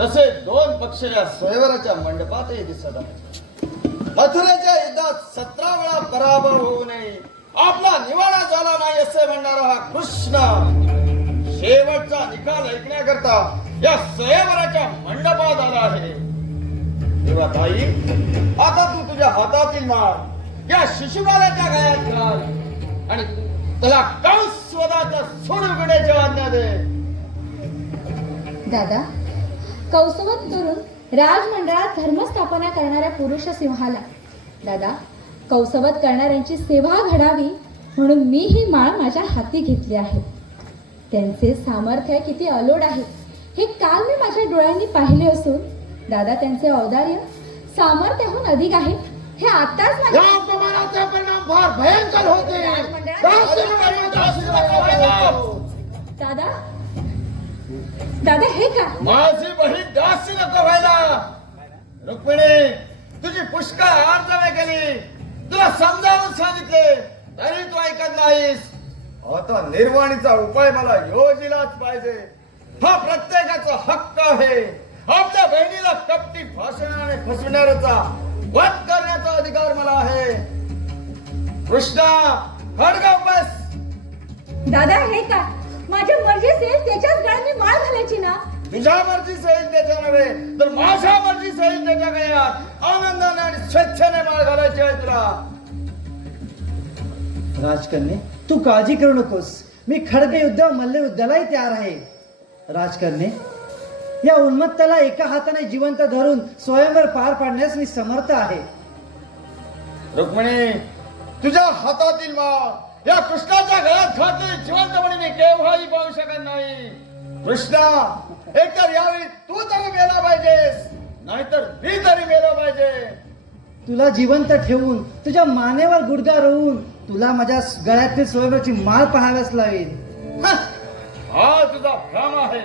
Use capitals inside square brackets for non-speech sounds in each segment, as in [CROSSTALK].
तसे दोन पक्ष या स्वयंवराच्या मंडपातही दिसत आहेत. मथुरेच्या युद्धात सतरा वेळा पराभव होऊ नये. आपला निवाडा झाला नाही असे म्हणणारा हा कृष्ण. शेवटचा निकाल ऐकण्याकरता या स्वयंवराच्या मंडपात आला आहे. तेव्हा ताई आता तू तुझ्या हातातील माळ या शिशुबालाच्या गळ्यात घाल आणि त्याला कंस स्वतःचा सोड घेण्याची आज्ञा दे. दादा कौसवत करून राजमंडळात धर्मस्थापना करणाऱ्या पुरुष सिंहाला दादा कौसवत करणाऱ्यांची सेवा घडावी म्हणून मी ही माळ माझ्या हाती घेतली आहे. त्यांचे सामर्थ्य किती अलोड आहे हे काल मी माझ्या डोळ्यांनी पाहिले असून दादा त्यांचे औदार्य सामर्थ्याहून अधिक आहे. हे आताच भयंकर होते. दादा दादा हे का? माझी बहीण दासी नको व्हायला. रुक्मिणी तुझी पुष्कळ अर्जवे केली. तुला समजावून सांगितले तरी तू ऐकत नाहीस. आता निर्वाणीचा उपाय मला योजिलाच पाहिजे. हा प्रत्येकाचा हक्क आहे. आपल्या बहिणीला कपटी भाषणाने फसविणाऱ्याचा वध करण्याचा अधिकार मला आहे. कृष्णा खडगा बस. दादा हे का? माझ्या त्याच्याच गळ्यात मी माळ घालायची ना? तुझ्या मर्जी सहित त्याच्या नव्हे तर माझ्या मर्जी सहित त्याच्या गळ्यात आनंदाने आणि स्वेच्छेने माळ घालायची आहे तुला. राजकन्ये तू काळजी करू नकोस. मी खडग युद्ध मल्लयुद्धालाही तयार आहे. राजकन्ये या उन्मत्ताला एका हाताने जिवंत धरून स्वयंवर पार पाडण्यास मी समर्थ आहे. रुक्मिणी तुझ्या हातातील माळ या कृष्णाच्या गळ्यात घातली जिवंतपणे मी केव्हाही पाहू शकत नाही. कृष्णा एकतर यावेळी तू तरी मेला पाहिजेस नाहीतर मी तरी मेलो पाहिजे. तुला जिवंत ठेवून तुझ्या मानेवर गुडगा रोवून तुला माझ्या गळ्यातील स्वयंवरची माळ पाहाव्यास लावेल हा हा तुझा भ्रम आहे.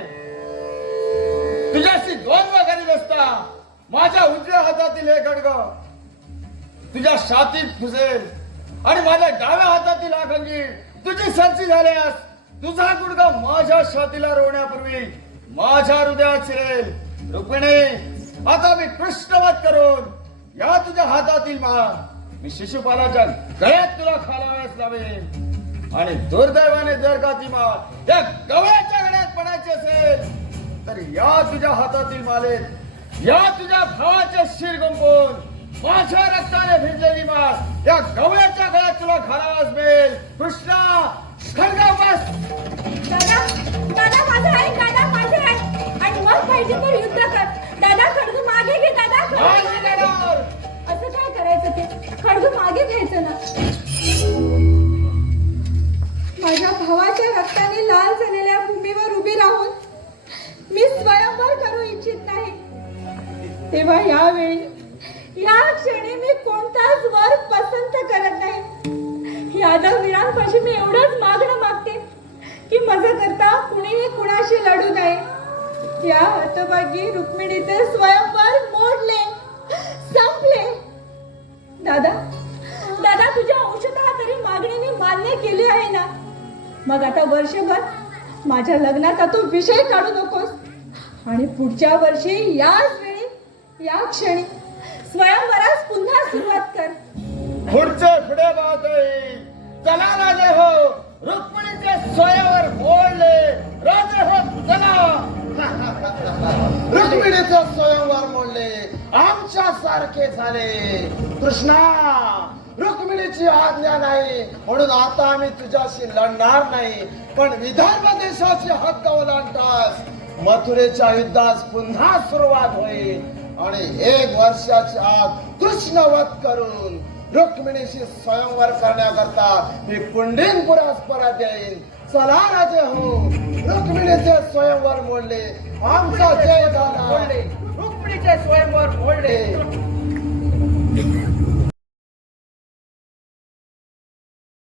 तुझ्याशी द्वंद्व करीत असता माझ्या उजव्या हातातील हे खडग तुझ्या छातीत घुसेल आणि माझ्या डाव्या हातातील खंजीर तुझी सरची झाल्यास तुझा गुडगा माझ्या छातीला रोवण्यापूर्वी माझ्या हृदयात शिरेल. रुक्मिणी आता मी पृष्ठवत करून या तुझ्या हातातील माळ. मी शिशुपालाच्या गळ्यात तुला खालाव्यास लावेल आणि दुर्दैवाने जर का ती माळ या गव्याच्या गळ्यात पडायची असेल तर या तुझ्या हातातील मालेत या तुझ्या भावाचे शिर गुंपून माझ्या रक्ताने भिजलेली माळ या गव्याच्या गळ्यात तुला खालावास मिळेल. कृष्णा खडगा बस. दादा दादा माझं आहे दादा माझं आहे. आणि मग पाहिजे तर युद्ध कर. दादा खडग मागे घे दादा खडगं नाही मागे. घे. घेणार. असं काय करायचं ते? खडग मागे घ्यायचं ना. माझ्या भावाच्या रक्ताने लाल झालेल्या भूमीवर उभी राहून मी स्वयंवर करू इच्छित नाही. तेव्हा यावेळी या क्षणी मी कोणताच वर नाही वीरांपाशी मी एवढंच मागणं मागते की माझं करता कुणीही कुणाशी लढू नये. या हतभागी रुक्मिणीचे स्वयंवर मोडले. संपले. दादा दादा तुझ्या अंशतः तरी मागणी मी मान्य केली आहे ना? मग आता वर्षभर माझ्या लग्नाचा तू विषय काढू नकोस. आणि पुढच्या वर्षी याच वेळी या क्षणी स्वयंवरास पुन्हा सुरुवात कर. पुढचे पुढे पाहतोय चला राजे हो. रुक्मिणीचे स्वयंवर बोलले राजे हो चला. [LAUGHS] रुक्मिणीचे स्वयंवर मोडले आमच्या सारखे झाले. कृष्णा रुक्मिणीची आज्ञा नाही म्हणून आता आम्ही तुझ्याशी लढणार नाही. पण विदर्भ देशाचे हक्क ओलांडतास मथुरेच्या युद्धास पुन्हा सुरुवात होईल. आणि एक वर्षाच्या आत कृष्णवध करून रुक्मिणीशी स्वयंवर करण्याकरता मी पुंडिनपुरास परत येईन. चला राजे हो. रुक्मिणीचे स्वयंवर मोडले. आमचा जय झाला रुक्मिणीचे स्वयंवर मोडले.